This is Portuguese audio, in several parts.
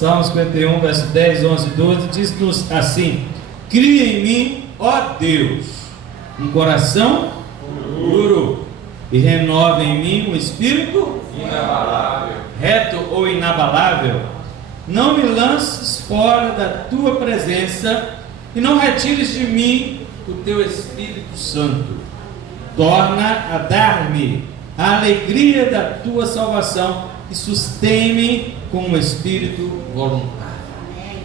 Salmo 51, verso 10, 11 e 12, diz-nos assim: cria em mim, ó Deus, um coração puro, e renova em mim um espírito inabalável. reto ou inabalável. Não me lances fora da tua presença, e não retires de mim o teu Espírito Santo. Torna a dar-me a alegria da tua salvação e sustém-me com um espírito voluntário.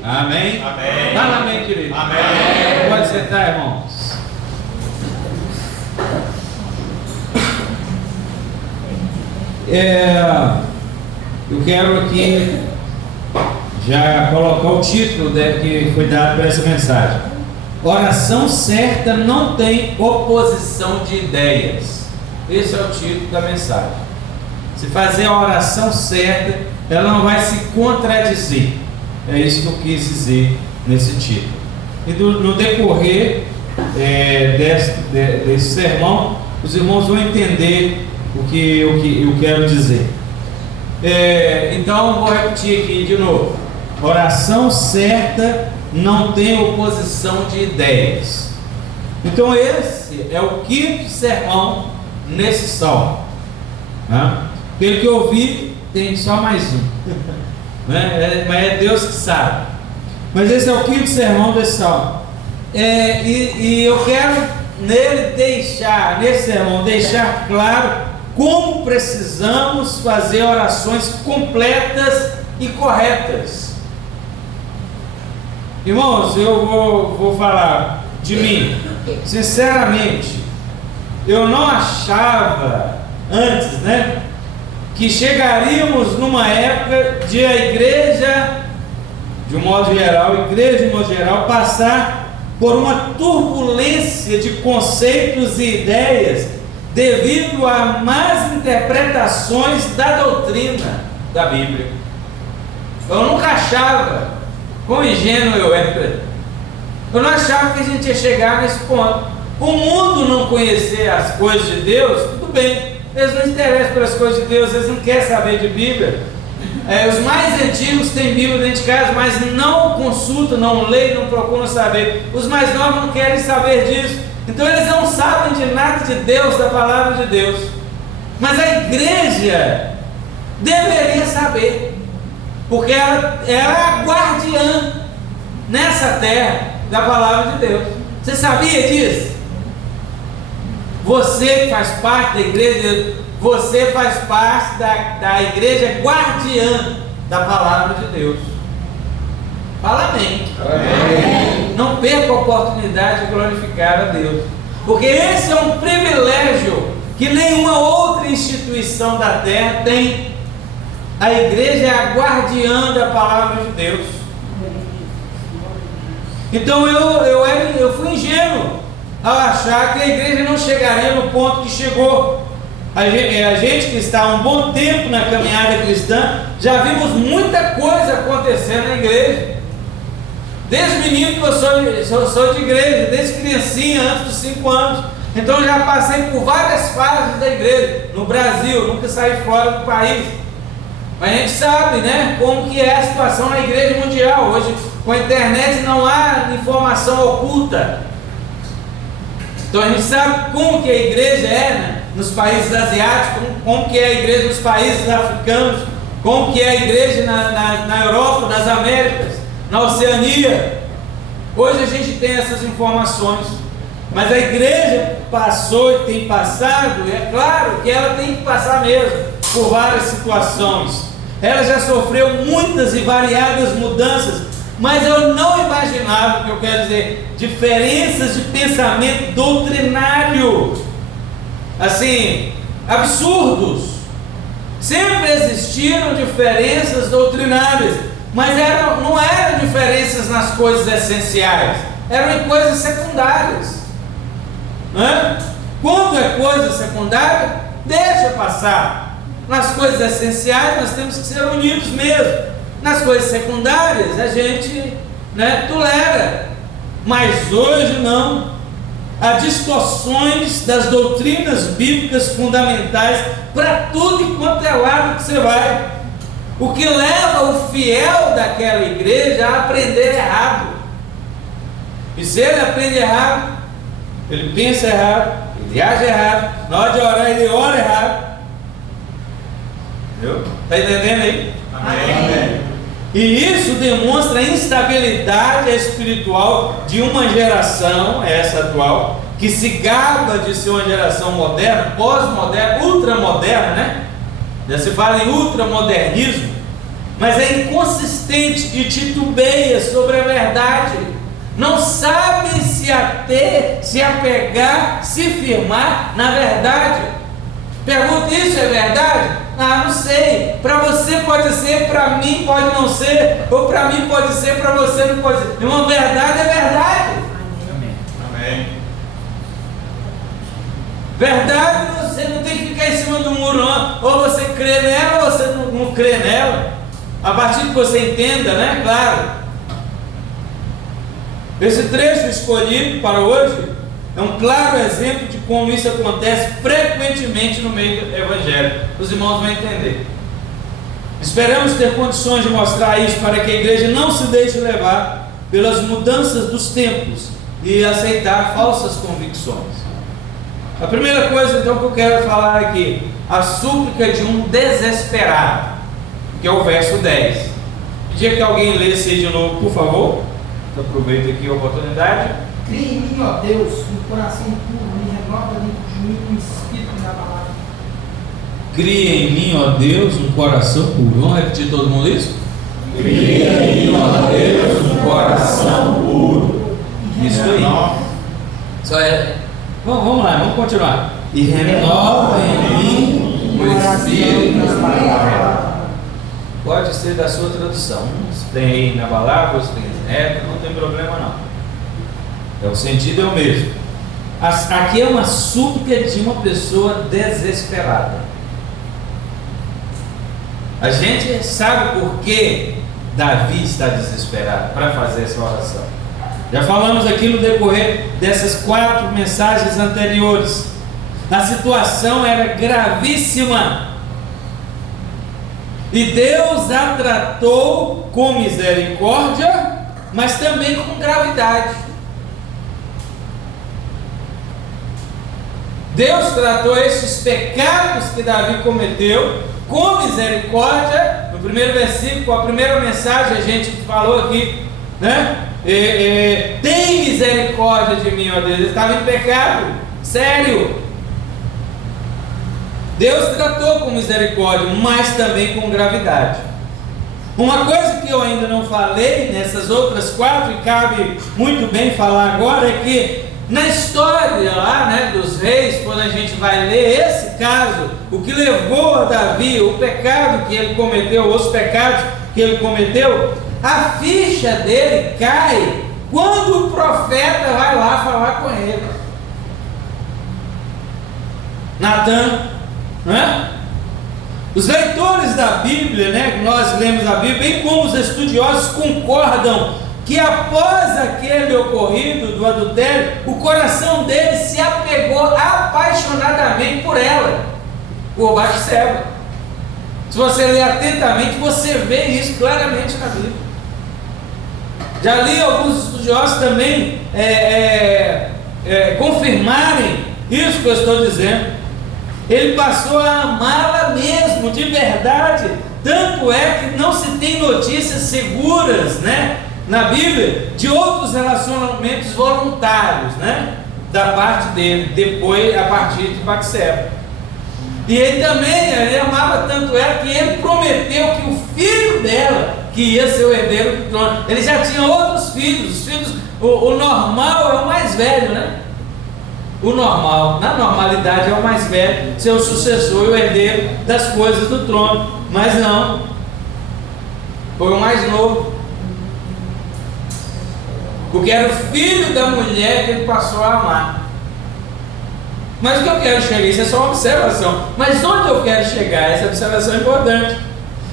Amém? Amém. Fala amém, querido. Amém. Pode sentar, irmãos. Eu quero aqui já colocar o título que foi dado para essa mensagem. Oração certa não tem oposição de ideias. Esse é o título da mensagem. Se fazer a oração certa, ela não vai se contradizer. É isso que eu quis dizer nesse título. E no decorrer desse sermão, os irmãos vão entender o que eu quero dizer. Então, vou repetir aqui de novo. Oração certa não tem oposição de ideias. Então, esse é o quinto sermão nesse salmo. Pelo que eu vi, tem só mais um. Mas é Deus que sabe. Mas esse é o quinto sermão desse salmo. E eu quero nesse sermão, deixar claro como precisamos fazer orações completas e corretas. Irmãos, eu vou falar de mim. Sinceramente, eu não achava antes, que chegaríamos numa época de a igreja, de um modo geral, passar por uma turbulência de conceitos e ideias devido a más interpretações da doutrina da Bíblia. Eu nunca achava, quão ingênuo eu era, eu não achava que a gente ia chegar nesse ponto. O mundo não conhecer as coisas de Deus, tudo bem, eles não interessam pelas coisas de Deus, eles não querem saber de Bíblia. Os mais antigos têm Bíblia dentro de casa, mas não consultam, não leem, não procuram saber. Os mais novos não querem saber disso. Então eles não sabem de nada de Deus, da palavra de Deus. Mas a igreja deveria saber, porque ela é a guardiã nessa terra da palavra de Deus. Você sabia disso? Você que faz parte da igreja, você faz parte da igreja guardiã da palavra de Deus. Fala amém. Amém. Não perca a oportunidade de glorificar a Deus, porque esse é um privilégio que nenhuma outra instituição da terra tem. A igreja é a guardiã da palavra de Deus. Então eu fui ingênuo ao achar que a igreja não chegaria no ponto que chegou. A gente que está há um bom tempo na caminhada cristã, já vimos muita coisa acontecendo na igreja. Desde menino que eu sou de igreja, desde criancinha, antes dos 5 anos. Então já passei por várias fases da igreja, no Brasil, nunca saí fora do país. Mas a gente sabe, como que é a situação na igreja mundial. Hoje, com a internet, não há informação oculta. Então a gente sabe como que a igreja é, nos países asiáticos, como que é a igreja nos países africanos, como que é a igreja na Europa, nas Américas, na Oceania. Hoje a gente tem essas informações, mas a igreja passou e tem passado, e é claro que ela tem que passar mesmo por várias situações. Ela já sofreu muitas e variadas mudanças, mas eu não imaginava, o que eu quero dizer, diferenças de pensamento doutrinário, assim, absurdos. Sempre existiram diferenças doutrinárias, mas não eram diferenças nas coisas essenciais, eram em coisas secundárias. Quando é coisa secundária, deixa passar. Nas coisas essenciais nós temos que ser unidos mesmo. Nas coisas secundárias a gente tolera. Mas hoje não. Há distorções das doutrinas bíblicas fundamentais para tudo e quanto é lado que você vai. O que leva o fiel daquela igreja a aprender errado. E se ele aprende errado, ele pensa errado, ele age errado, na hora de orar ele ora errado. Entendeu? Está entendendo aí? Amém. E isso demonstra a instabilidade espiritual de uma geração, essa atual, que se gaba de ser uma geração moderna, pós-moderna, ultramoderna, né? Já se fala em ultramodernismo, mas é inconsistente e titubeia sobre a verdade. Não sabe se ater, se apegar, se firmar na verdade. Pergunta: isso é verdade? Ah, não sei. Para você pode ser, para mim pode não ser, ou para mim pode ser, para você não pode ser. Uma verdade é verdade. Amém. Verdade, você não tem que ficar em cima do muro, não. Ou você crê nela, ou você não crê nela. A partir que você entenda, né? Claro. Esse trecho escolhido para hoje é um claro exemplo de como isso acontece frequentemente no meio do Evangelho. Os irmãos vão entender. Esperamos ter condições de mostrar isso para que a igreja não se deixe levar pelas mudanças dos tempos e aceitar falsas convicções. A primeira coisa então que eu quero falar aqui, a súplica de um desesperado, que é o verso 10. Pedir que alguém lesse aí de novo, por favor. Aproveito aqui a oportunidade. Cria em mim, ó Deus, um coração puro, e renova dentro de mim um espírito inabalável. Cria em mim, ó Deus, um coração puro. Vamos repetir todo mundo isso? Cria em mim, ó Deus, um coração puro. Isso aí. Só é. Vamos lá, vamos continuar. E renova em mim o espírito inabalável. Pode ser da sua tradução. Uns tem inabalável, outros tem não tem problema não. O sentido é o mesmo. Aqui é uma súplica de uma pessoa desesperada. A gente sabe por que Davi está desesperado para fazer essa oração. Já falamos aqui no decorrer dessas 4 mensagens anteriores. A situação era gravíssima. E Deus a tratou com misericórdia, mas também com gravidade. Deus tratou esses pecados que Davi cometeu com misericórdia. No primeiro versículo, a primeira mensagem a gente falou aqui, né? Tem misericórdia de mim, ó Deus. Ele estava em pecado, sério. Deus tratou com misericórdia, mas também com gravidade. Uma coisa que eu ainda não falei nessas outras 4 e cabe muito bem falar agora é que na história lá, né, dos reis, quando a gente vai ler esse caso, o que levou a Davi, o pecado que ele cometeu, os pecados que ele cometeu, a ficha dele cai quando o profeta vai lá falar com ele. Natan, né? Os leitores da Bíblia, né, nós lemos a Bíblia, bem como os estudiosos concordam que após aquele ocorrido do adultério, o coração dele se apegou apaixonadamente por ela, por Batseba. Se você ler atentamente, você vê isso claramente na Bíblia. Já li alguns estudiosos também confirmarem isso que eu estou dizendo. Ele passou a amá-la mesmo, de verdade. Tanto é que não se tem notícias seguras, né, na Bíblia, de outros relacionamentos voluntários, né, da parte dele, depois, a partir de Batseba. E ele também, ele amava tanto ela, que ele prometeu que o filho dela, que ia ser o herdeiro do trono, ele já tinha outros filhos. Os filhos, o normal é o mais velho, né? O normal, na normalidade, é o mais velho, ser o sucessor e o herdeiro das coisas do trono. Mas não, foi o mais novo, porque era o filho da mulher que ele passou a amar. Mas o que eu quero chegar, isso é só uma observação, mas onde eu quero chegar, essa observação é importante,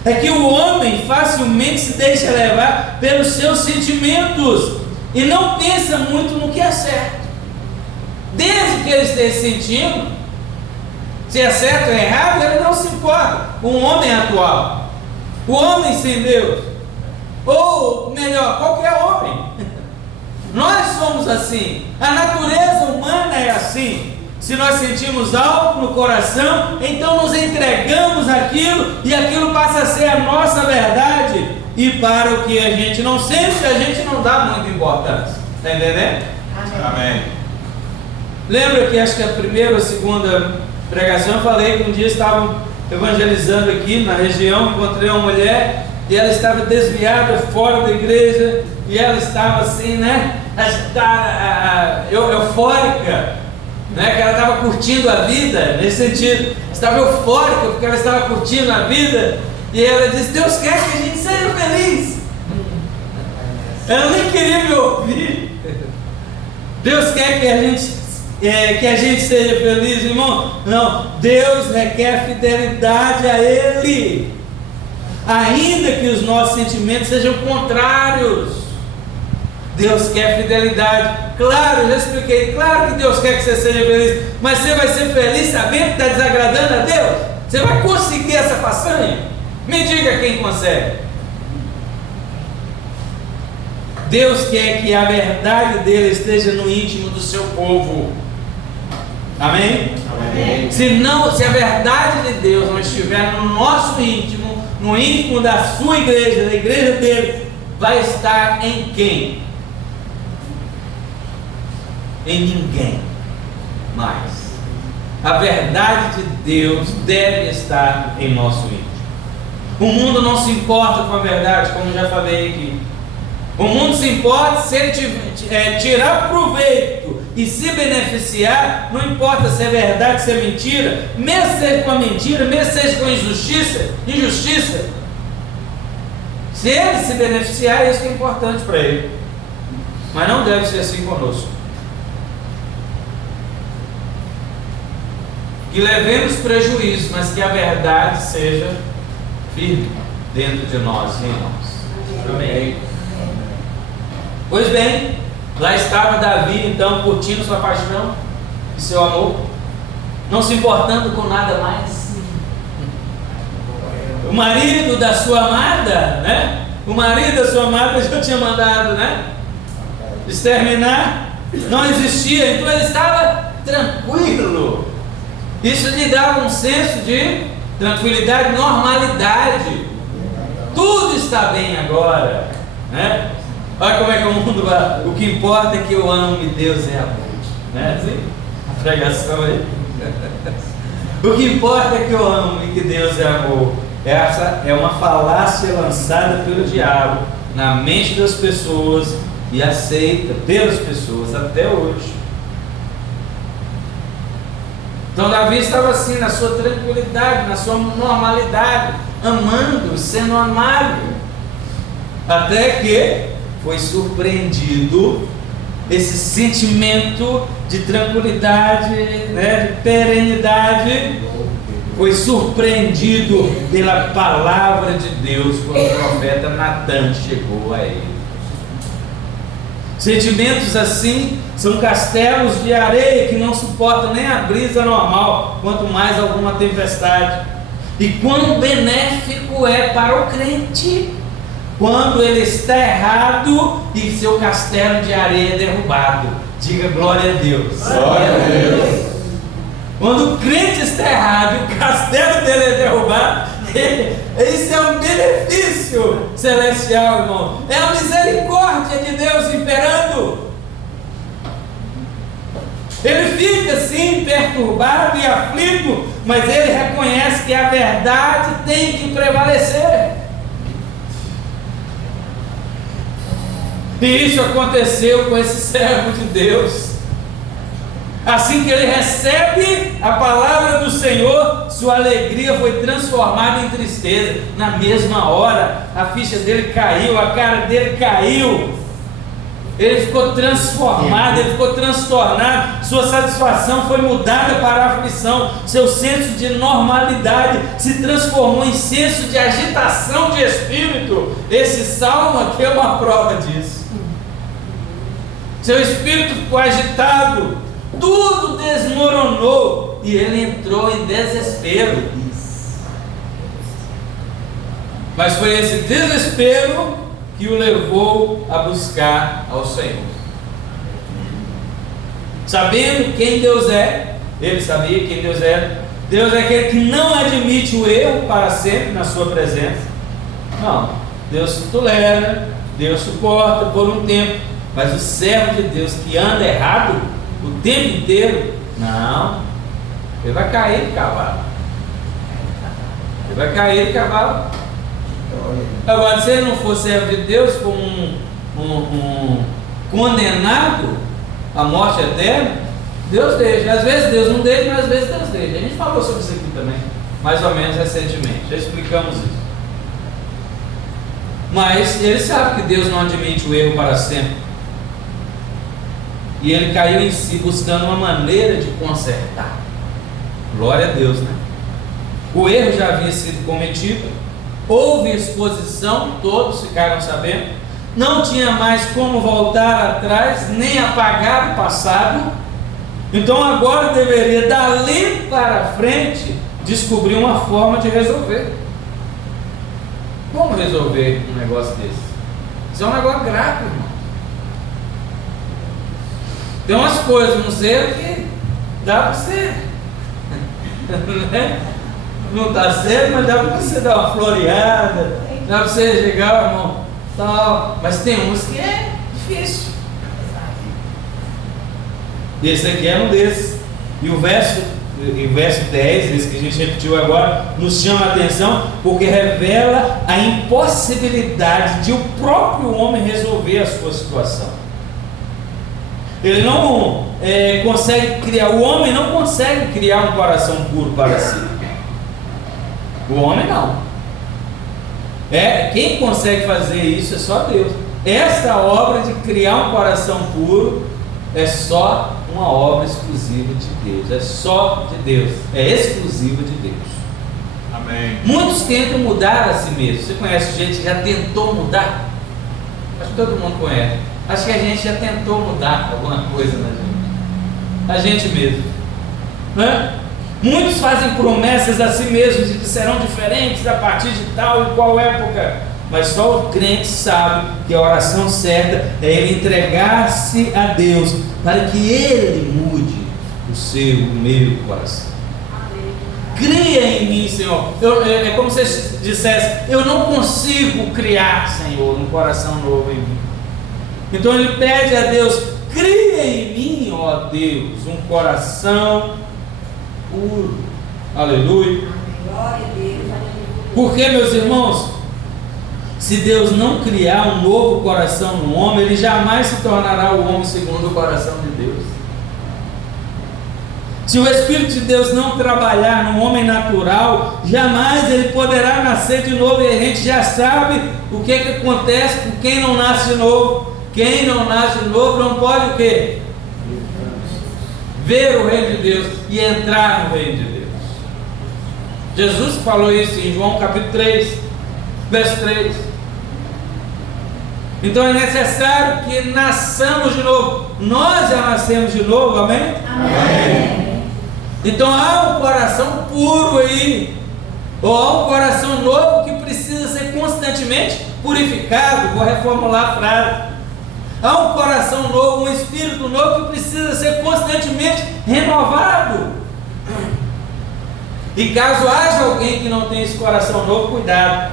é que o homem facilmente se deixa levar pelos seus sentimentos e não pensa muito no que é certo. Desde que ele esteja sentindo se é certo ou errado, ele não se importa. Um homem atual, O homem sem Deus, ou melhor, qualquer homem. Nós somos assim, a natureza humana é assim. Se nós sentimos algo no coração, então nos entregamos àquilo e aquilo passa a ser a nossa verdade. E para o que a gente não sente, a gente não dá muita importância. Está entendendo? Amém. Lembra que acho que a primeira ou segunda pregação eu falei que um dia estavam evangelizando aqui na região, encontrei uma mulher e ela estava desviada fora da igreja e ela estava assim, né, agitada, eufórica, né, que ela estava curtindo a vida, nesse sentido, estava eufórica porque ela estava curtindo a vida e ela disse: Deus quer que a gente seja feliz. Ela nem queria me ouvir. Deus quer que a gente seja feliz, irmão? Não, Deus requer fidelidade a Ele, ainda que os nossos sentimentos sejam contrários. Deus quer fidelidade. Claro, eu já expliquei, claro que Deus quer que você seja feliz, mas você vai ser feliz sabendo que está desagradando a Deus? Você vai conseguir essa façanha? Me diga quem consegue. Deus quer que a verdade dele esteja no íntimo do seu povo. Amém? Amém. Se a verdade de Deus não estiver no nosso íntimo, no íntimo da sua igreja, da igreja dele, vai estar em quem? Em ninguém mais. A verdade de Deus deve estar em nosso íntimo. O mundo não se importa com a verdade, como já falei aqui. O mundo se importa se ele tirar proveito e se beneficiar, não importa se é verdade, se é mentira, mesmo seja com a mentira, mesmo seja com injustiça. Se ele se beneficiar, isso que é importante para ele. Mas não deve ser assim conosco. Que levemos prejuízo, mas que a verdade seja firme dentro de nós e em nós. Amém. Pois bem, lá estava Davi então curtindo sua paixão e seu amor, não se importando com nada mais. O marido da sua amada, né? O marido da sua amada já tinha mandado, né, exterminar, não existia, então ele estava tranquilo. Isso lhe dava um senso de tranquilidade, normalidade. Tudo está bem agora, né? Olha como é que o mundo vai. O que importa é que eu amo e Deus é amor, né? Assim, a pregação aí. O que importa é que eu amo e que Deus é amor. Essa é uma falácia lançada pelo diabo na mente das pessoas e aceita pelas pessoas até hoje. Então Davi estava assim, na sua tranquilidade, na sua normalidade, amando, sendo amado, até que foi surpreendido esse sentimento de tranquilidade, né, de perenidade, foi surpreendido pela palavra de Deus quando o profeta Natan chegou a ele. Sentimentos assim são castelos de areia que não suportam nem a brisa normal, quanto mais alguma tempestade. E quão benéfico é para o crente quando ele está errado e seu castelo de areia é derrubado. Diga glória a Deus. Glória a Deus. Quando o crente está errado e o castelo dele é derrubado, isso é um benefício celestial, irmão. É a misericórdia de Deus imperando. Ele fica assim perturbado e aflito, mas ele reconhece que a verdade tem que prevalecer. E isso aconteceu com esse servo de Deus. Assim que ele recebe a palavra do Senhor, sua alegria foi transformada em tristeza. Na mesma hora, a ficha dele caiu, a cara dele caiu. Ele ficou transformado, ele ficou transtornado. Sua satisfação foi mudada para a aflição. Seu senso de normalidade se transformou em senso de agitação de espírito. Esse salmo aqui é uma prova disso. Seu espírito ficou agitado, tudo desmoronou e ele entrou em desespero. Mas foi esse desespero que o levou a buscar ao Senhor. Sabendo quem Deus é, ele sabia quem Deus era. Deus é aquele que não admite o erro para sempre na sua presença. Não, Deus tolera, Deus suporta por um tempo. Mas o servo de Deus que anda errado o tempo inteiro, não, ele vai cair de cavalo. Ele vai cair de cavalo. Agora, se ele não for servo de Deus, como um condenado à morte eterna, Deus deixa. Às vezes Deus não deixa, mas às vezes Deus deixa. A gente falou sobre isso aqui também, mais ou menos recentemente, já explicamos isso. Mas ele sabe que Deus não admite o erro para sempre. E ele caiu em si buscando uma maneira de consertar. Glória a Deus, né? O erro já havia sido cometido, houve exposição, todos ficaram sabendo, não tinha mais como voltar atrás, nem apagar o passado. Então agora deveria, dali para frente, descobrir uma forma de resolver. Como resolver um negócio desse? Isso é um negócio grave, irmão. Tem umas coisas no ser que dá para você não está certo, mas dá para você dar uma floreada, dá para você chegar, irmão, tal. Mas tem uns que é difícil. Esse aqui é um desses. E o verso 10, esse que a gente repetiu agora, nos chama a atenção porque revela a impossibilidade de o próprio homem resolver a sua situação. Ele não consegue criar, o homem não consegue criar um coração puro para si. O homem não. Quem consegue fazer isso é só Deus. Esta obra de criar um coração puro é só uma obra exclusiva de Deus. É só de Deus. É exclusiva de Deus. Amém. Muitos tentam mudar a si mesmos. Você conhece gente que já tentou mudar? Acho que todo mundo conhece. Acho que a gente já tentou mudar alguma coisa na gente. A gente mesmo. Né? Muitos fazem promessas a si mesmos de que serão diferentes a partir de tal e qual época. Mas só o crente sabe que a oração certa é ele entregar-se a Deus para que Ele mude o meu coração. Cria em mim, Senhor. É como se você dissesse: eu não consigo criar, Senhor, um coração novo em mim. Então ele pede a Deus: cria em mim, ó Deus, um coração puro. Aleluia. Glória a Deus. Porque, meus irmãos, se Deus não criar um novo coração no homem, ele jamais se tornará o homem segundo o coração de Deus. Se o Espírito de Deus não trabalhar no homem natural, jamais ele poderá nascer de novo. E a gente já sabe o que acontece com quem não nasce de novo. Quem não nasce de novo não pode o quê? Ver o reino de Deus e entrar no reino de Deus. Jesus falou isso em João capítulo 3, verso 3. Então é necessário que nasçamos de novo. Nós já nascemos de novo, amém? Amém. Então há um coração puro aí, ou há um coração novo que precisa ser constantemente purificado. Vou reformular a frase. Há um coração novo, um espírito novo que precisa ser constantemente renovado. E caso haja alguém que não tem esse coração novo, cuidado.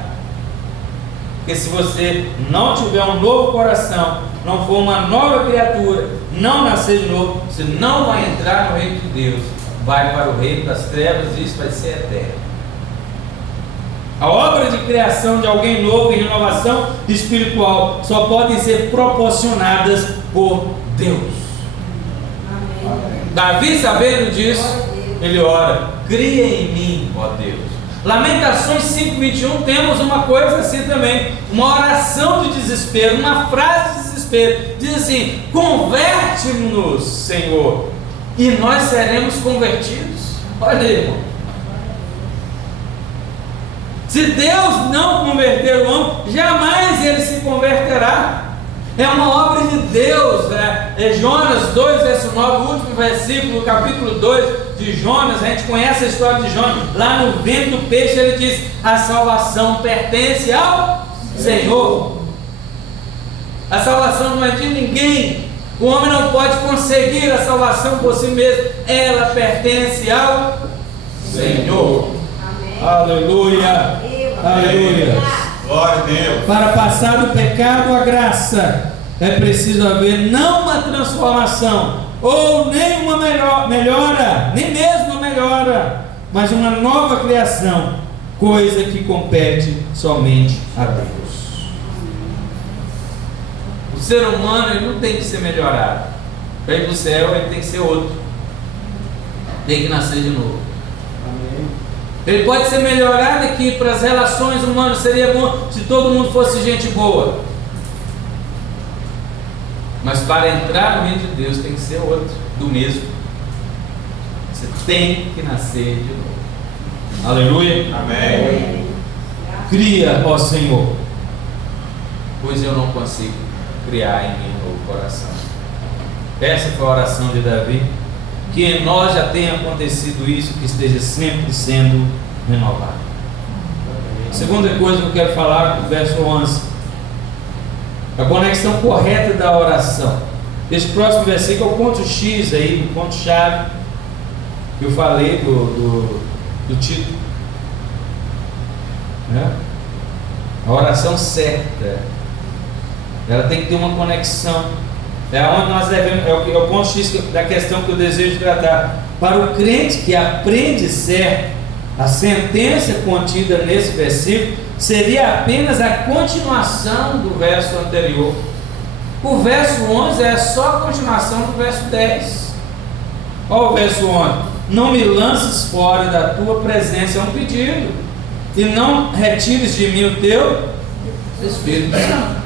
Porque se você não tiver um novo coração, não for uma nova criatura, não nascer de novo, você não vai entrar no reino de Deus. Vai para o reino das trevas e isso vai ser eterno. A obra de criação de alguém novo e renovação espiritual só podem ser proporcionadas por Deus. Amém. Davi, sabendo disso, ele ora: cria em mim, ó Deus. Lamentações 5:21, temos uma coisa assim também, uma oração de desespero, uma frase de desespero. Diz assim: converte-nos, Senhor, e nós seremos convertidos. Olha aí, irmão. Se Deus não converter o homem, jamais ele se converterá. É uma obra de Deus, né? É Jonas 2, verso 9, o último versículo, capítulo 2 de Jonas, a gente conhece a história de Jonas, lá no ventre do peixe ele diz: a salvação pertence ao Senhor. A salvação não é de ninguém. O homem não pode conseguir a salvação por si mesmo. Ela pertence ao Senhor. Amém. Aleluia. Aleluia. Glória a Deus. Para passar do pecado à graça, é preciso haver não uma transformação, ou nem uma melhora, nem mesmo uma melhora, mas uma nova criação, coisa que compete somente a Deus. O ser humano ele não tem que ser melhorado. Para ir para o céu ele tem que ser outro. Tem que nascer de novo. Ele pode ser melhorado aqui para as relações humanas. Seria bom se todo mundo fosse gente boa. Mas para entrar no reino de Deus tem que ser outro, do mesmo. Você tem que nascer de novo. Aleluia. Amém. Cria, ó Senhor, pois eu não consigo criar em mim um novo coração. Essa foi a oração de Davi. Que em nós já tenha acontecido isso, que esteja sempre sendo renovado. A segunda coisa que eu quero falar, no verso 11, a conexão correta da oração. Esse próximo versículo é o ponto X aí, o ponto chave que eu falei do título, né? A oração certa, ela tem que ter uma conexão. É onde nós devemos, é o ponto X da questão que eu desejo tratar. Para o crente que aprende certo, a sentença contida nesse versículo seria apenas a continuação do verso anterior. O verso 11 é só a continuação do verso 10. Olha o verso 11: não me lances fora da tua presença, é um pedido, e não retires de mim o teu Espírito Santo.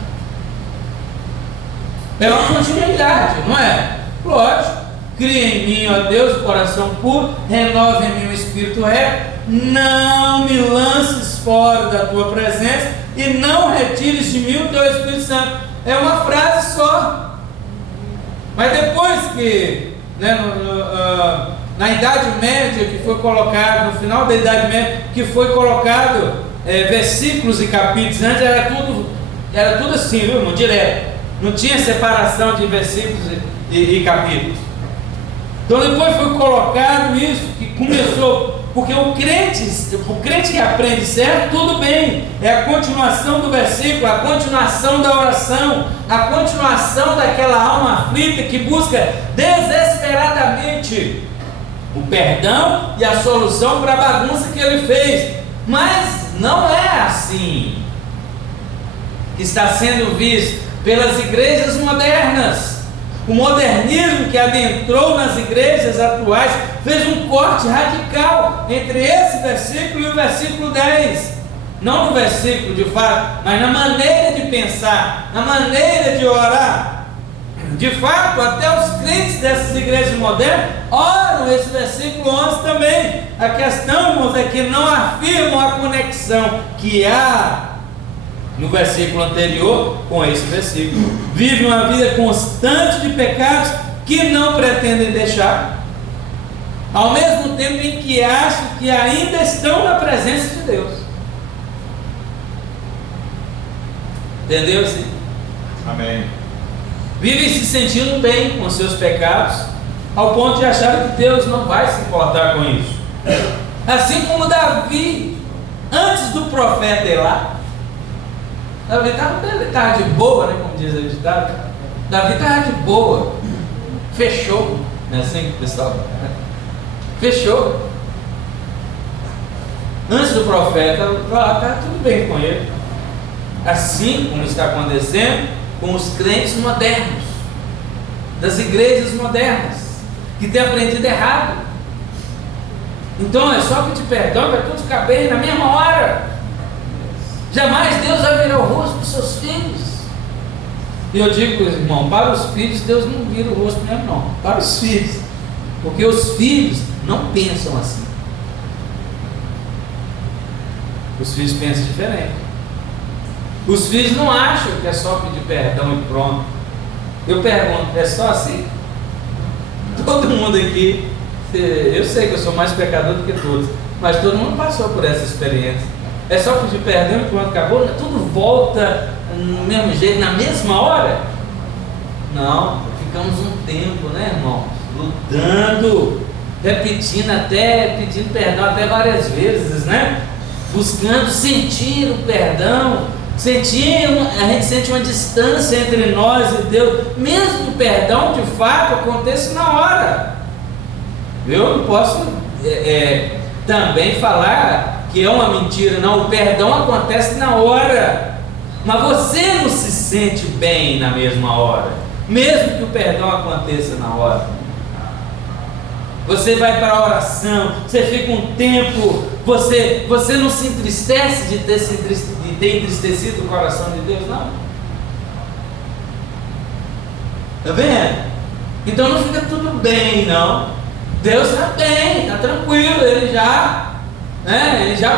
É uma continuidade, não é? Lógico. Cria em mim, ó Deus, o coração puro, renova em mim o espírito reto, não me lances fora da tua presença e não retires de mim o teu Espírito Santo. É uma frase só. Mas depois que, né, na Idade Média, que foi colocado, no final da Idade Média, que foi colocado versículos e capítulos, antes era tudo assim, viu, irmão? Direto. Não tinha separação de versículos e capítulos. Então depois foi colocado isso, que começou, porque o crente que aprende certo, tudo bem, é a continuação do versículo, a continuação da oração, a continuação daquela alma aflita que busca desesperadamente o perdão e a solução para a bagunça que ele fez. Mas não é assim que está sendo visto pelas igrejas modernas. O modernismo que adentrou nas igrejas atuais fez um corte radical entre esse versículo e o versículo 10. Não no versículo de fato, mas na maneira de pensar, na maneira de orar. De fato, até os crentes dessas igrejas modernas oram esse versículo 11 também. A questão, irmãos, é que não afirmam a conexão que há no versículo anterior com esse versículo. Vive uma vida constante de pecados que não pretendem deixar, ao mesmo tempo em que acham que ainda estão na presença de Deus. Entendeu? Sim? Amém. Vivem se sentindo bem com seus pecados, ao ponto de achar que Deus não vai se importar com isso. Assim como Davi, antes do profeta ir lá, Davi estava de boa, né, como diz o ditado. Davi estava de boa, fechou, não é assim, pessoal? Fechou. Antes do profeta falar, está tudo bem com ele. Assim como está acontecendo com os crentes modernos, das igrejas modernas, que têm aprendido errado. Então é só pedir perdão, vai tudo ficar bem na mesma hora. Jamais Deus vai virar o rosto dos seus filhos. E eu digo, irmão, para os filhos Deus não vira o rosto mesmo não. Para os filhos. Porque os filhos não pensam assim. Os filhos pensam diferente. Os filhos não acham que é só pedir perdão e pronto. Eu pergunto, é só assim? Todo mundo aqui Eu sei que eu sou mais pecador do que todos, mas todo mundo passou por essa experiência. É só pedir perdão e pronto, acabou, tudo volta no mesmo jeito, na mesma hora? Não, ficamos um tempo, né, irmão? Lutando, repetindo até, pedindo perdão até várias vezes, né? Buscando sentir o perdão, a gente sente uma distância entre nós e Deus, mesmo que o perdão de fato aconteça na hora. Eu não posso também falar que é uma mentira, não, o perdão acontece na hora, mas você não se sente bem na mesma hora, mesmo que o perdão aconteça na hora. Você vai para a oração, você fica um tempo, você não se entristece de ter entristecido o coração de Deus, não? Está vendo? Então não fica tudo bem, não. Deus está bem, está tranquilo, Ele já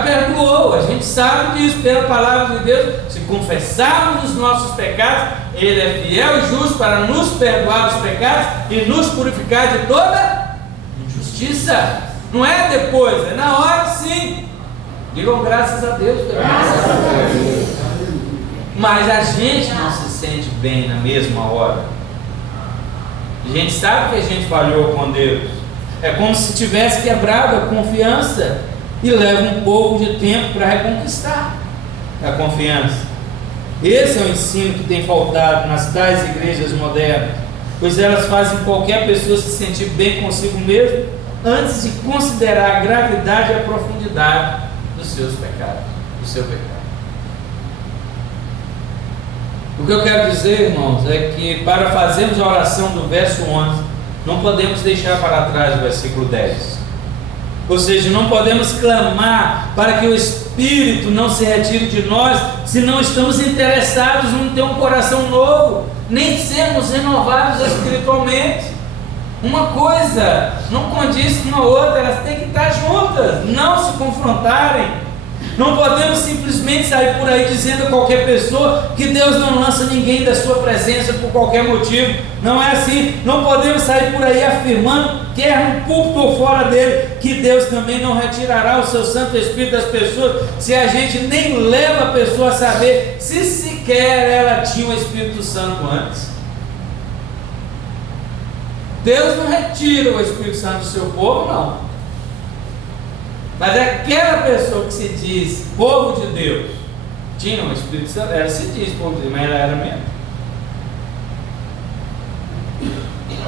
perdoou. A gente sabe disso pela palavra de Deus. Se confessarmos os nossos pecados, Ele é fiel e justo para nos perdoar os pecados e nos purificar de toda injustiça. Não é depois, é na hora, sim. Digam graças a Deus. Graças a Deus. Mas a gente não se sente bem na mesma hora. A gente sabe que a gente falhou com Deus. É como se tivesse quebrado a confiança e leva um pouco de tempo para reconquistar a confiança. Esse é o ensino que tem faltado nas tais igrejas modernas, pois elas fazem qualquer pessoa se sentir bem consigo mesmo antes de considerar a gravidade e a profundidade dos seus pecados, do seu pecado. O que eu quero dizer, irmãos, é que para fazermos a oração do verso 11, não podemos deixar para trás o versículo 10. Ou seja, não podemos clamar para que o Espírito não se retire de nós se não estamos interessados em ter um coração novo, nem sermos renovados espiritualmente. Uma coisa não condiz com a outra, elas têm que estar juntas, não se confrontarem. Não podemos simplesmente sair por aí dizendo a qualquer pessoa que Deus não lança ninguém da sua presença por qualquer motivo. Não é assim. Não podemos sair por aí afirmando, quer no púlpito ou fora dele, que Deus também não retirará o seu Santo Espírito das pessoas, se a gente nem leva a pessoa a saber se sequer ela tinha o Espírito Santo antes. Deus não retira o Espírito Santo do seu povo, não. Mas aquela pessoa que se diz povo de Deus tinha o Espírito Santo, ela se diz povo de Deus, mas ela era mesmo.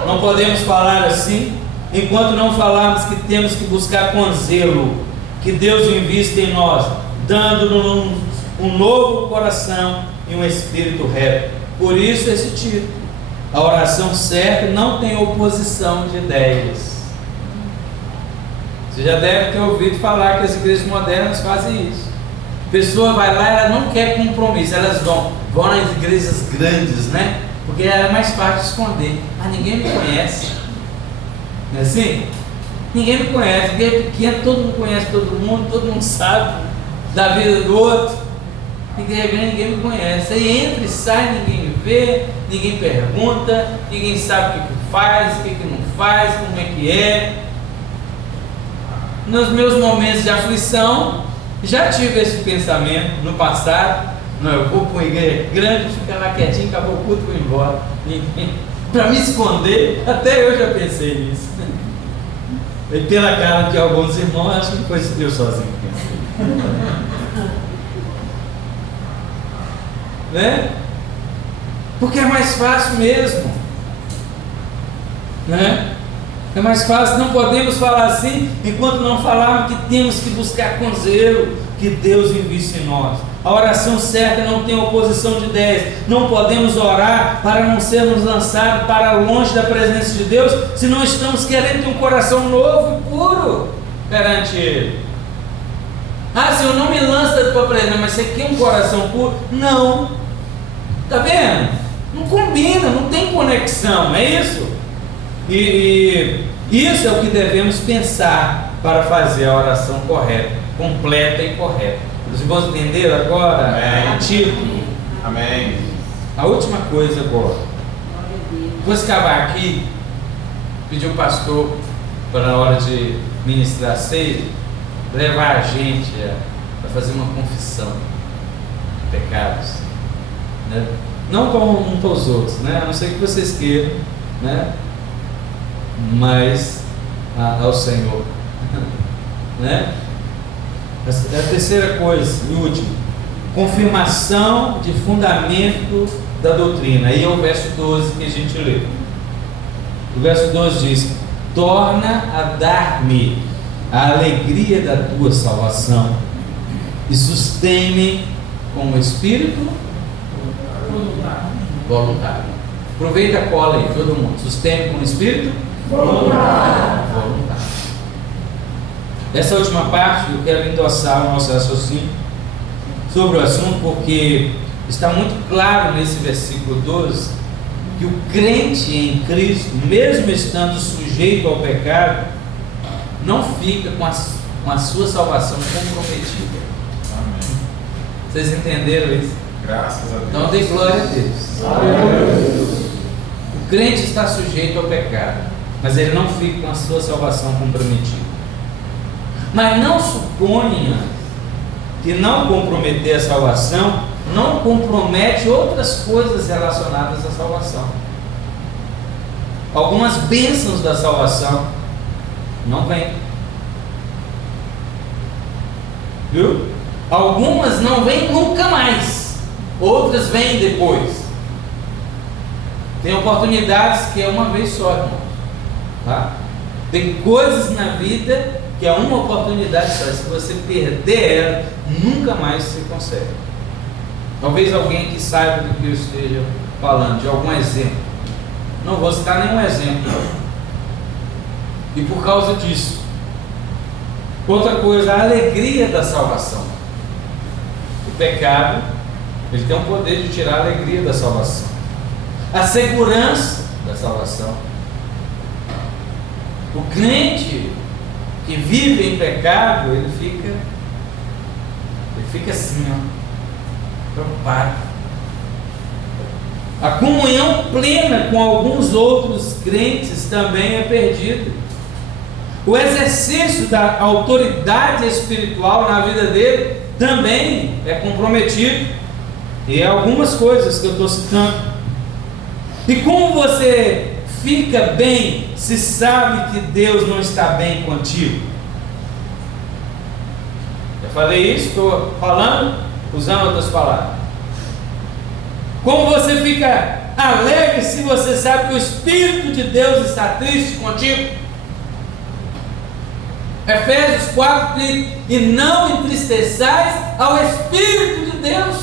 Não podemos falar assim enquanto não falarmos que temos que buscar com zelo que Deus invista em nós, dando-nos um novo coração e um espírito reto. Por isso esse título, a oração certa não tem oposição de ideias. Você já deve ter ouvido falar que as igrejas modernas fazem isso. A pessoa vai lá, ela não quer compromisso, elas vão nas igrejas grandes, né? Porque é mais fácil de esconder. Ah, ninguém me conhece. Não é assim? Ninguém me conhece. Igreja pequena, todo mundo conhece todo mundo sabe da vida do outro. Igreja grande, ninguém me conhece. Aí entra e sai, ninguém me vê, ninguém pergunta, ninguém sabe o que faz, o que não faz, como é que é. Nos meus momentos de aflição, já tive esse pensamento no passado. Não, eu vou para uma igreja grande, ficar lá quietinho, acabou o culto e vou embora. Para me esconder, até eu já pensei nisso. E pela cara de alguns irmãos, acho que foi eu sozinho que pensei. Né? Porque é mais fácil mesmo. Né? É mais fácil, não podemos falar assim enquanto não falarmos que temos que buscar com zelo que Deus invista em nós. A oração certa não tem oposição de ideias. Não podemos orar para não sermos lançados para longe da presença de Deus se não estamos querendo ter um coração novo e puro perante Ele. Ah, Senhor, não me lança da tua presença, mas você quer um coração puro? Não. Está vendo? Não combina, não tem conexão, é isso? E isso é o que devemos pensar para fazer a oração correta, completa e correta. Os irmãos entenderam agora? Amém. Tipo, Amém. a última coisa agora. Vou acabar aqui, pedir o pastor para na hora de ministrar a ceia, levar a gente a fazer uma confissão de pecados, né? Não para os outros, né? A não ser que vocês queiram, né? Mas ao Senhor, né? É a terceira coisa e última, confirmação de fundamento da doutrina. Aí é o verso 12 que a gente lê. O verso 12 diz: torna a dar-me a alegria da tua salvação e sustém-me com o espírito voluntário. Aproveita a cola aí, todo mundo. Sustém-me com o espírito voluntário. Essa última parte eu quero endossar o nosso raciocínio sobre o assunto, porque está muito claro nesse versículo 12 que o crente em Cristo, mesmo estando sujeito ao pecado, não fica com a sua salvação comprometida. Amém. Vocês entenderam isso? Graças a Deus. Então dê glória a Deus. Aleluia. O crente está sujeito ao pecado, mas ele não fica com a sua salvação comprometida. Mas não suponha que não comprometer a salvação não compromete outras coisas relacionadas à salvação. Algumas bênçãos da salvação não vêm. Viu? Algumas não vêm nunca mais, outras vêm depois. Tem oportunidades que é uma vez só, irmão. Tá? Tem coisas na vida que é uma oportunidade só. Se você perder ela, nunca mais você consegue. Talvez alguém que saiba do que eu esteja falando, de algum exemplo. Não vou citar nenhum exemplo. E por causa disso, outra coisa, a alegria da salvação. O pecado, ele tem o poder de tirar a alegria da salvação. A segurança da salvação. O crente que vive em pecado, ele fica assim, preocupado. A comunhão plena com alguns outros crentes também é perdida. O exercício da autoridade espiritual na vida dele também é comprometido. E é algumas coisas que eu estou citando. E como você fica bem se sabe que Deus não está bem contigo? Eu falei isso, estou falando, usando outras palavras. Como você fica alegre se você sabe que o Espírito de Deus está triste contigo? Efésios 4, e não entristeçais ao Espírito de Deus.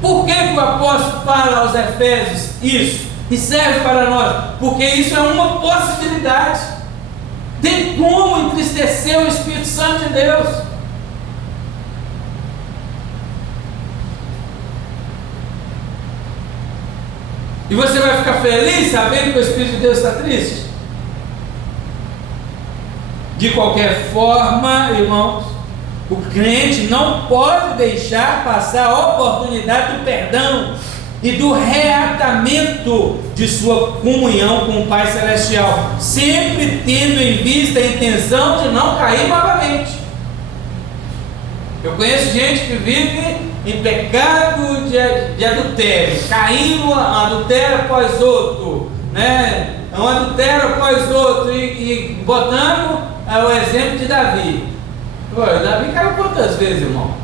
Por que o apóstolo fala aos Efésios isso? E serve para nós? Porque isso é uma possibilidade. Tem como entristecer o Espírito Santo de Deus? E você vai ficar feliz sabendo que o Espírito de Deus está triste? De qualquer forma, irmãos, o crente não pode deixar passar a oportunidade do perdão e do reatamento de sua comunhão com o Pai Celestial, sempre tendo em vista a intenção de não cair novamente. Eu conheço gente que vive em pecado de adultério, caindo um adultério após outro, né? Um adultério após outro, e botando o exemplo de Davi. Pô, Davi caiu quantas vezes, irmão?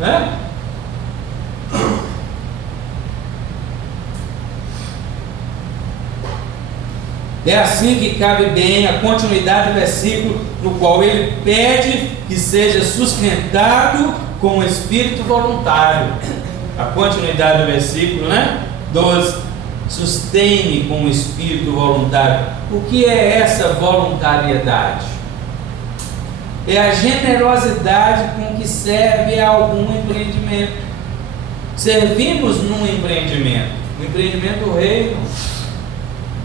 Né? É assim que cabe bem a continuidade do versículo, no qual ele pede que seja sustentado com o espírito voluntário. A continuidade do versículo, né? 12. Sustente com o espírito voluntário. O que é essa voluntariedade? É a generosidade com que serve a algum empreendimento. Servimos num empreendimento, o empreendimento do reino.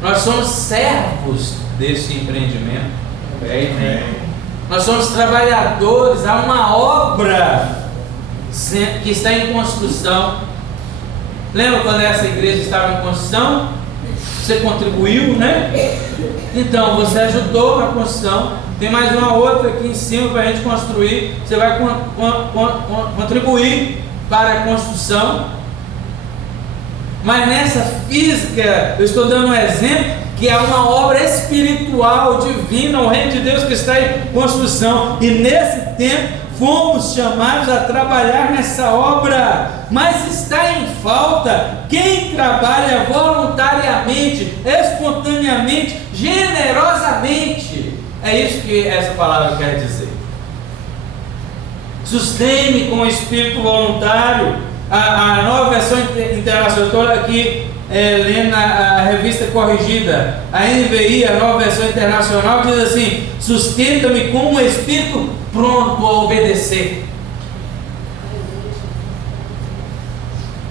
Nós somos servos desse empreendimento. Nós somos trabalhadores. Há uma obra que está em construção. Lembra quando essa igreja estava em construção? Você contribuiu, né? Então, você ajudou na construção. Tem mais uma outra aqui em cima para a gente construir. Você vai contribuir para a construção. Mas nessa física, eu estou dando um exemplo que é uma obra espiritual, divina, o reino de Deus que está em construção. E nesse tempo fomos chamados a trabalhar nessa obra, mas está em falta quem trabalha voluntariamente, espontaneamente, generosamente. É isso que essa palavra quer dizer. Sustente com o espírito voluntário. A nova versão internacional, estou aqui lendo a revista corrigida, a NVI, a nova versão internacional, diz assim: sustenta-me com um espírito pronto a obedecer.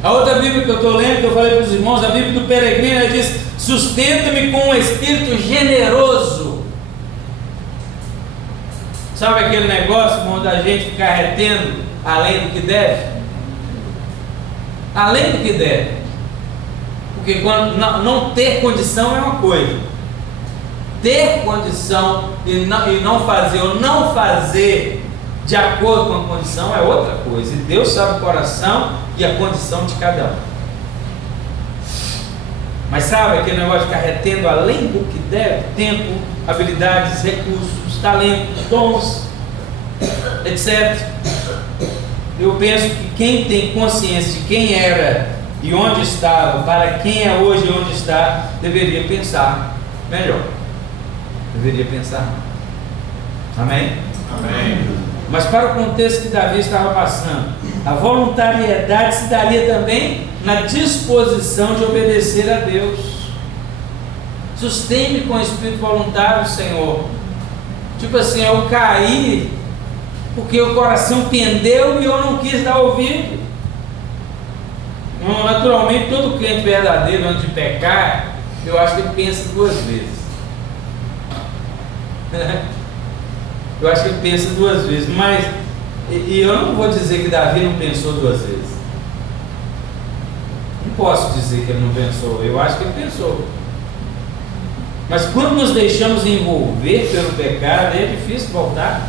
A outra Bíblia que eu estou lendo, que eu falei para os irmãos, a Bíblia do Peregrino, ela diz: sustenta-me com um espírito generoso. Sabe aquele negócio onde a gente fica retendo além do que deve? Além do que deve. Porque quando não ter condição é uma coisa, ter condição e não fazer ou não fazer de acordo com a condição é outra coisa. E Deus sabe o coração e a condição de cada um. Mas sabe aquele negócio de ficar retendo além do que deve? Tempo, habilidades, recursos, talentos, dons, etc. Eu penso que quem tem consciência de quem era e onde estava, para quem é hoje e onde está, deveria pensar melhor. Deveria pensar. Amém? Amém. Mas para o contexto que Davi estava passando, a voluntariedade se daria também na disposição de obedecer a Deus. Sustente com o espírito voluntário, Senhor. Tipo assim, eu caí porque o coração pendeu e eu não quis dar ouvido. Naturalmente, todo crente verdadeiro, antes de pecar, eu acho que ele pensa duas vezes. Eu acho que ele pensa duas vezes, mas e eu não vou dizer que Davi não pensou duas vezes. Não posso dizer que ele não pensou, eu acho que ele pensou. Mas quando nos deixamos envolver pelo pecado, é difícil voltar.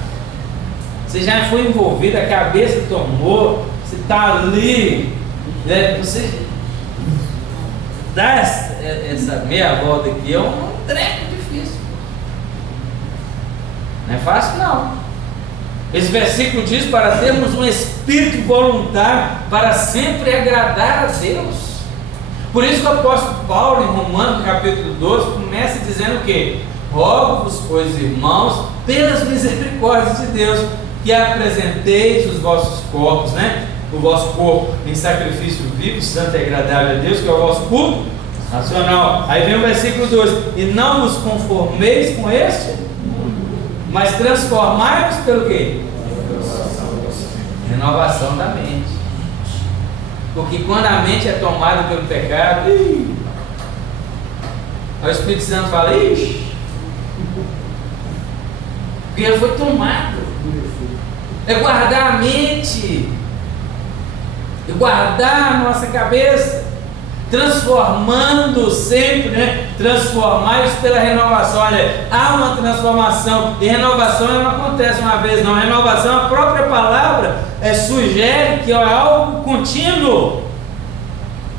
Você já foi envolvido, a cabeça tomou, você está ali, né? Você dá essa meia volta aqui, é um treco difícil. Não é fácil não. Esse versículo diz para termos um espírito voluntário para sempre agradar a Deus. Por isso que o apóstolo Paulo, em Romanos capítulo 12, começa dizendo o quê? Rogo-vos, pois, irmãos, pelas misericórdias de Deus, que apresenteis os vossos corpos, né? O vosso corpo em sacrifício vivo, santo e agradável a Deus, que é o vosso culto racional. Aí vem o versículo 12: e não vos conformeis com este, mas transformai-vos pelo quê? Renovação da mente. Porque quando a mente é tomada pelo pecado, aí o Espírito Santo fala: ixi, porque ele foi tomado. É guardar a mente, é guardar a nossa cabeça, transformando sempre, né? Transformar-os pela renovação. Olha, há uma transformação, e renovação não acontece uma vez, não. Renovação, a própria palavra sugere que é algo contínuo.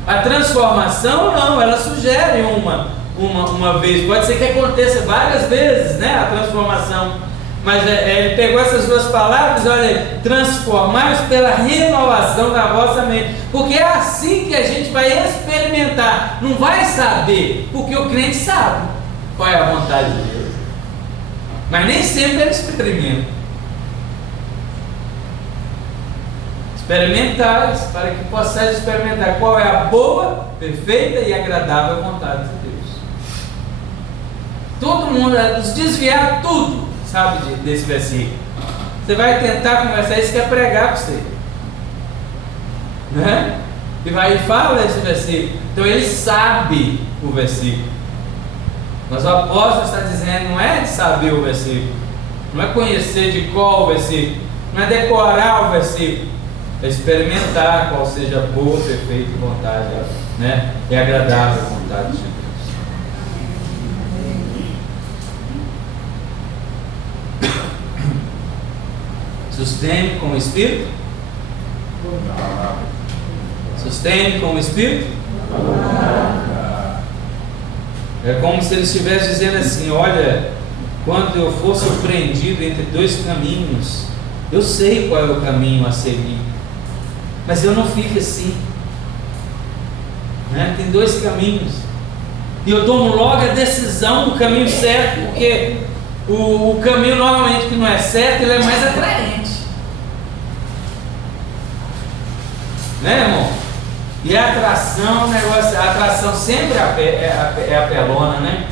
A transformação não, ela sugere uma vez, pode ser que aconteça várias vezes, né? A transformação. Mas ele pegou essas duas palavras, olha, transformar-os pela renovação da vossa mente, porque é assim que a gente vai experimentar, não vai saber, porque o crente sabe qual é a vontade de Deus, mas nem sempre ele experimenta. Experimentais, para que possais experimentar qual é a boa, perfeita e agradável vontade de Deus. Todo mundo, desviar tudo, sabe desse versículo. Você vai tentar conversar, isso quer pregar para você, né? E vai e fala esse versículo. Então ele sabe o versículo. Mas o apóstolo está dizendo, não é de saber o versículo, não é conhecer de qual o versículo, não é decorar o versículo, é experimentar qual seja a boa, perfeita vontade, né? E agradável vontade de Deus. Sustente com o Espírito. Sustente com o Espírito. É como se ele estivesse dizendo assim: olha, quando eu for surpreendido entre dois caminhos, eu sei qual é o caminho a seguir, mas eu não fico assim, né? Tem dois caminhos, e eu tomo logo a decisão do caminho certo, porque o caminho normalmente que não é certo, ele é mais atraente, né, irmão? E a atração, a atração sempre é apelona, né?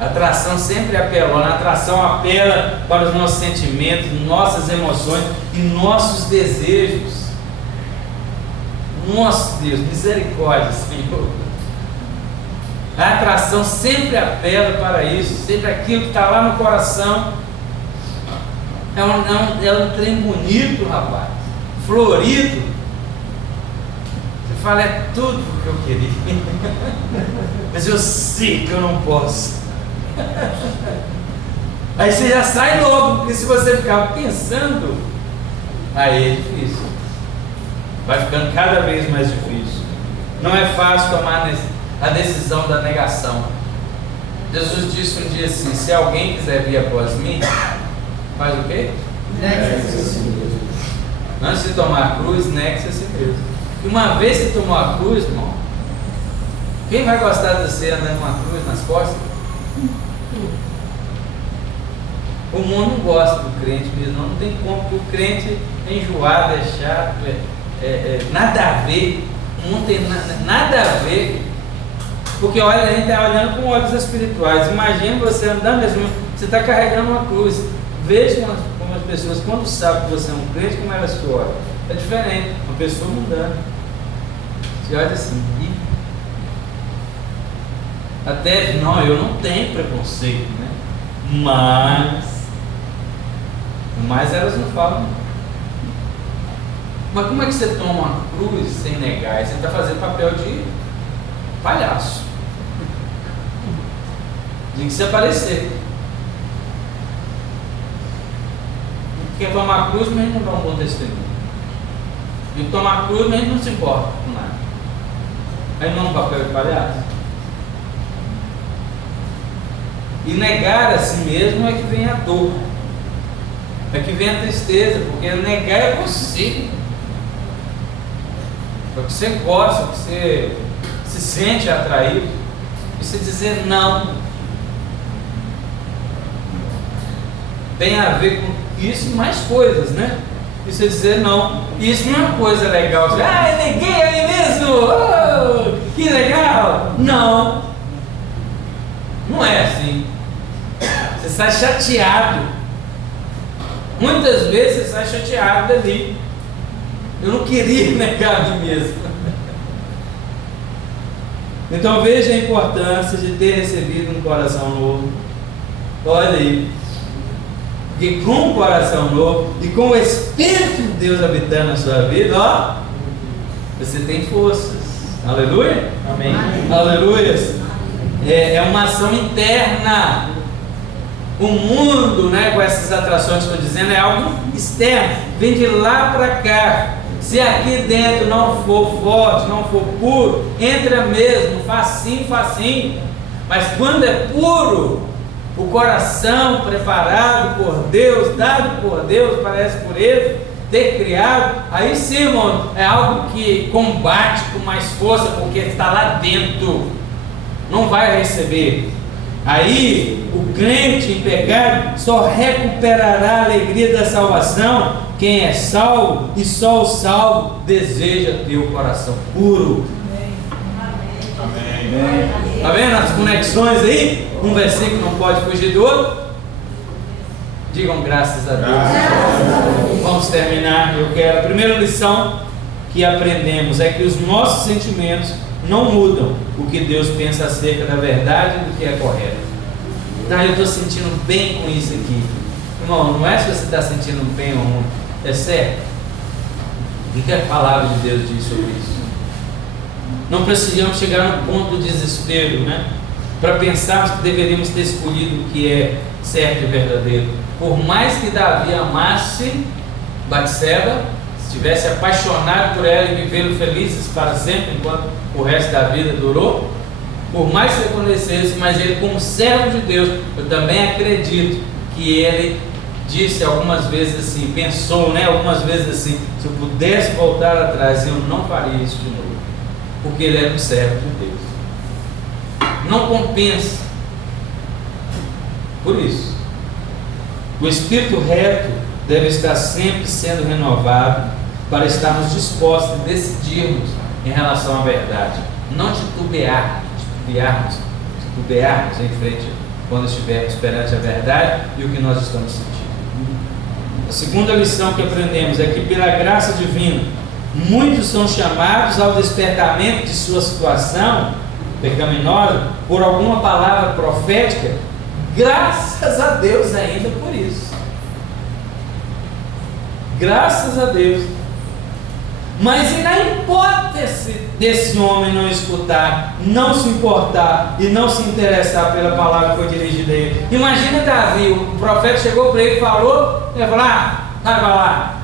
A atração sempre é apelona. A atração apela para os nossos sentimentos, nossas emoções e nossos desejos. Nosso Deus, misericórdia, Senhor. A atração sempre apela para isso, sempre aquilo que está lá no coração. É um trem bonito, rapaz, florido. Você fala, é tudo o que eu queria, mas eu sei que eu não posso. Aí você já sai logo, porque se você ficar pensando, aí é difícil, vai ficando cada vez mais difícil. Não é fácil tomar a decisão da negação. Jesus disse um dia assim: se alguém quiser vir após mim, faz o quê? Negue-se a si mesmo. Antes de tomar a cruz, negue-se a si mesmo. E uma vez que tomou a cruz, irmão, quem vai gostar de você andando com uma cruz nas costas? O mundo não gosta do crente mesmo, não tem como, porque o crente é enjoado, é chato, nada a ver, não tem nada a ver, porque olha, a gente está olhando com olhos espirituais. Imagina você andando assim, você está carregando uma cruz. Veja como as pessoas, quando sabem que você é um crente, como elas te olham. É diferente, uma pessoa mundana. Você olha assim, até, não, eu não tenho preconceito, né? Mas elas não falam. Mas como é que você toma uma cruz sem negar? Você está fazendo papel de palhaço. Tem que se aparecer. Quer tomar a cruz, mas a gente não dá um bom testemunho. E tomar a cruz, mas a gente não se importa com nada. Aí não é um papel de palhaço. E negar a si mesmo é que vem a dor, é que vem a tristeza, porque negar é você. É o que você gosta, é o que você se sente atraído. E você dizer não tem a ver com isso e mais coisas, né? E você dizer não. E isso não é uma coisa legal. Você, eu neguei a mim mesmo! Oh, que legal! Não! Não é assim. Você sai chateado. Muitas vezes você sai chateado ali. Eu não queria negar a mim mesmo. Então veja a importância de ter recebido um coração novo. Olha aí. Porque com um coração novo e com o Espírito de Deus habitando na sua vida, ó, você tem forças. Aleluia? Amém. Aleluia. É uma ação interna. O mundo, né, com essas atrações que eu estou dizendo, é algo externo, vem de lá para cá. Se aqui dentro não for forte, não for puro, entra mesmo, facinho, facinho. Mas quando é puro, o coração preparado por Deus, dado por Deus, parece por Ele, ter criado, aí sim, irmão, é algo que combate com mais força, porque está lá dentro, não vai receber. Aí o crente em pecado só recuperará a alegria da salvação quem é salvo, e só o salvo deseja ter o coração puro. Amém. Está vendo as conexões aí? Um versículo não pode fugir do outro. Digam graças a Deus. Vamos terminar. A primeira lição que aprendemos é que os nossos sentimentos não mudam o que Deus pensa acerca da verdade e do que é correto. Então eu estou sentindo bem com isso aqui. Irmão, não é se você está sentindo bem ou ruim, é certo? O que a palavra de Deus diz sobre isso? Não precisamos chegar no ponto do desespero, né? Para pensarmos que deveríamos ter escolhido o que é certo e verdadeiro. por mais que Davi amasse Batseba, estivesse apaixonado por ela e vivendo felizes para sempre, enquanto o resto da vida durou, por mais que acontecesse, mas ele, como servo de Deus, eu também acredito que ele disse algumas vezes assim, pensou, algumas vezes assim, se eu pudesse voltar atrás, eu não faria isso de novo, porque ele era um servo de Deus. Não compensa. Por isso, o espírito reto deve estar sempre sendo renovado para estarmos dispostos e decidirmos em relação à verdade, não titubearmos em frente quando estivermos perante a verdade e o que nós estamos sentindo. A segunda lição que aprendemos é que, pela graça divina, muitos são chamados ao despertamento de sua situação pecaminosa por alguma palavra profética, graças a Deus ainda por isso. Graças a Deus. Mas e na hipótese desse homem não escutar, não se importar e não se interessar pela palavra que foi dirigida a ele? Imagina Davi, o profeta chegou para ele e falou, ele falou, vai lá.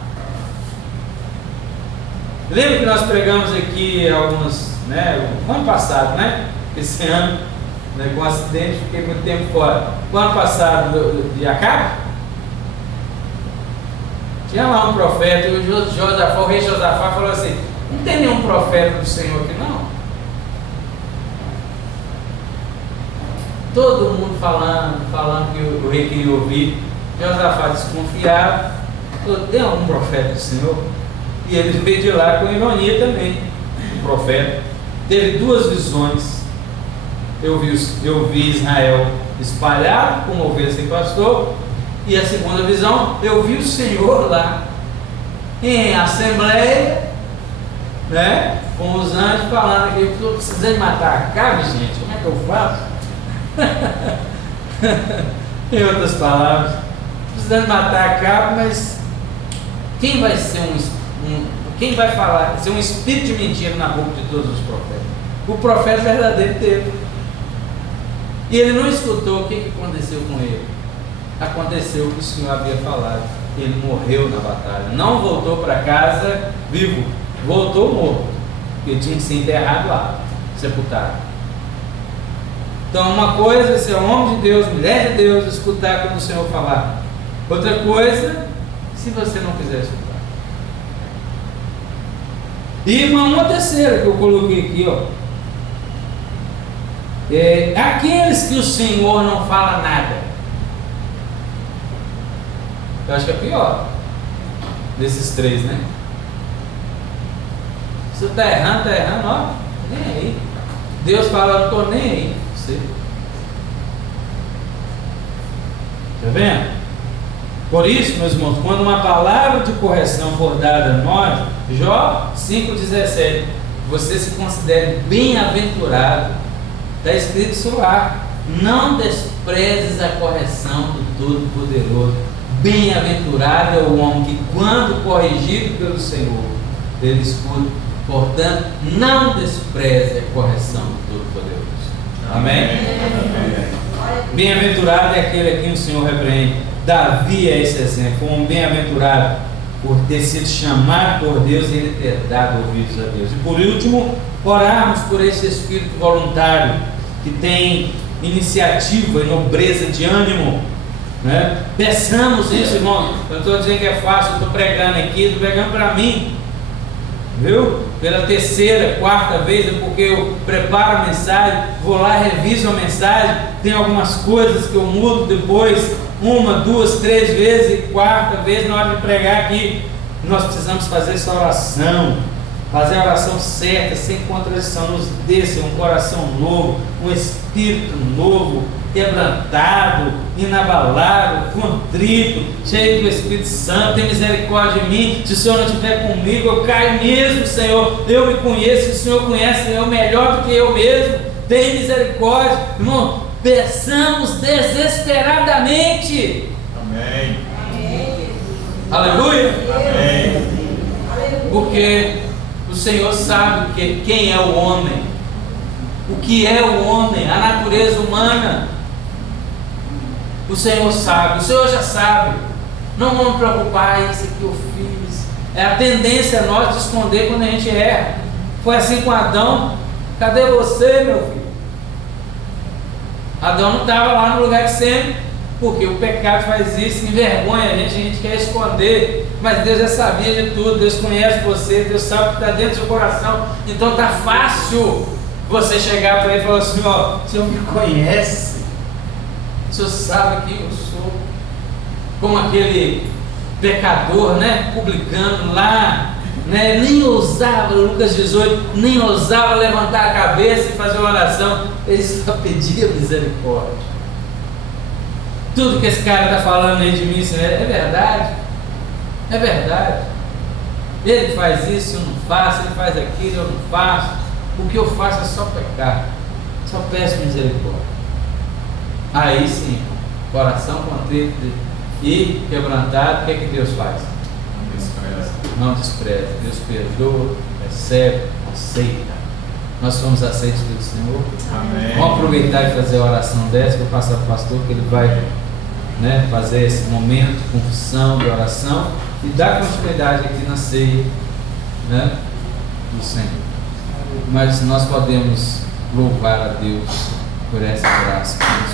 Lembra que nós pregamos aqui algumas, ano passado, esse ano, com um acidente, fiquei muito tempo fora. O ano passado de Acabe, tinha lá um profeta, e o rei Josafá falou assim, não tem nenhum profeta do Senhor aqui não? Todo mundo falando que o rei queria ouvir. Josafá desconfiava, falou, tem algum profeta do Senhor? E ele veio de lá com ironia também. O profeta teve duas visões. Eu vi Israel espalhado como ovelha sem pastor, e a segunda visão, eu vi o Senhor lá em assembleia, com os anjos falando que eu estou precisando matar Acabe, gente, como é que eu faço? Em outras palavras, precisando matar Acabe, mas quem vai ser quem vai falar, ser um espírito de mentira na boca de todos os profetas? O profeta verdadeiro teve. E ele não escutou. O que aconteceu com ele? Aconteceu o que o Senhor havia falado. Ele morreu na batalha. Não voltou para casa vivo, voltou morto. Ele tinha que ser enterrado lá, sepultado. Então, uma coisa é ser homem de Deus, mulher de Deus, escutar quando o Senhor falar. Outra coisa, se você não quiser escutar. E uma terceira que eu coloquei aqui, aqueles que o Senhor não fala nada. Eu acho que é pior desses três, Se está errando, nem aí. Deus fala, eu não estou nem aí. Você. Está vendo? Por isso, meus irmãos, quando uma palavra de correção for dada a nós, Jó 5,17, você se considere bem-aventurado. Está escrito isso lá. Não desprezes a correção do Todo-Poderoso. Bem-aventurado é o homem que, quando corrigido pelo Senhor, ele escuta. Portanto, não despreze a correção do Todo-Poderoso. Amém? Amém. Bem-aventurado é aquele a quem o Senhor repreende. Davi é esse exemplo. Um bem-aventurado por ter sido chamado por Deus e ele ter dado ouvidos a Deus. E por último, orarmos por esse espírito voluntário que tem iniciativa e nobreza de ânimo. Peçamos isso, irmão. Eu estou dizendo que é fácil, eu estou pregando aqui, estou pregando para mim, viu? Pela terceira, quarta vez, é porque eu preparo a mensagem, vou lá, reviso a mensagem, tem algumas coisas que eu mudo depois, 1, 2, 3 vezes, e quarta vez na hora de pregar aqui. Nós precisamos fazer essa oração, fazer a oração certa, sem contradição. Nos dê um coração novo, um espírito novo, quebrantado, inabalado, contrito, cheio do Espírito Santo. Tem misericórdia de mim. Se o Senhor não estiver comigo, eu caio mesmo, Senhor. Eu me conheço, o Senhor conhece eu melhor do que eu mesmo. Tem misericórdia, irmão. Peçamos desesperadamente. Amém. Aleluia. Amém. Porque o Senhor sabe quem é o homem, o que é o homem, a natureza humana. O Senhor sabe, o Senhor já sabe. Não vamos preocupar, isso aqui eu fiz. É a tendência nossa de esconder quando a gente erra. Foi assim com Adão. Cadê você, meu filho? Adão não estava lá no lugar de sempre, porque o pecado faz isso, envergonha a gente quer esconder. Mas Deus já sabia de tudo, Deus conhece você, Deus sabe o que está dentro do seu coração. Então está fácil você chegar para ele e falar assim: ó, o Senhor me conhece, o Senhor sabe quem eu sou. Como aquele pecador, né, publicano lá, né, nem ousava, Lucas 18, nem ousava levantar a cabeça e fazer uma oração, ele só pedia misericórdia. Tudo que esse cara está falando aí de mim, isso é verdade, é verdade. Ele faz isso, eu não faço, ele faz aquilo, eu não faço. O que eu faço é só pecar, só peço misericórdia. Aí sim, coração contrito e quebrantado, o que é que Deus faz? Não despreza. Deus perdoa, recebe, aceita. Nós somos aceitos pelo Senhor. Amém. Vamos aproveitar e fazer a oração dessa, vou passar para o pastor, que ele vai, né, fazer esse momento de confissão, de oração, e dar continuidade aqui na ceia, né, do Senhor. Mas nós podemos louvar a Deus por essa graça que nos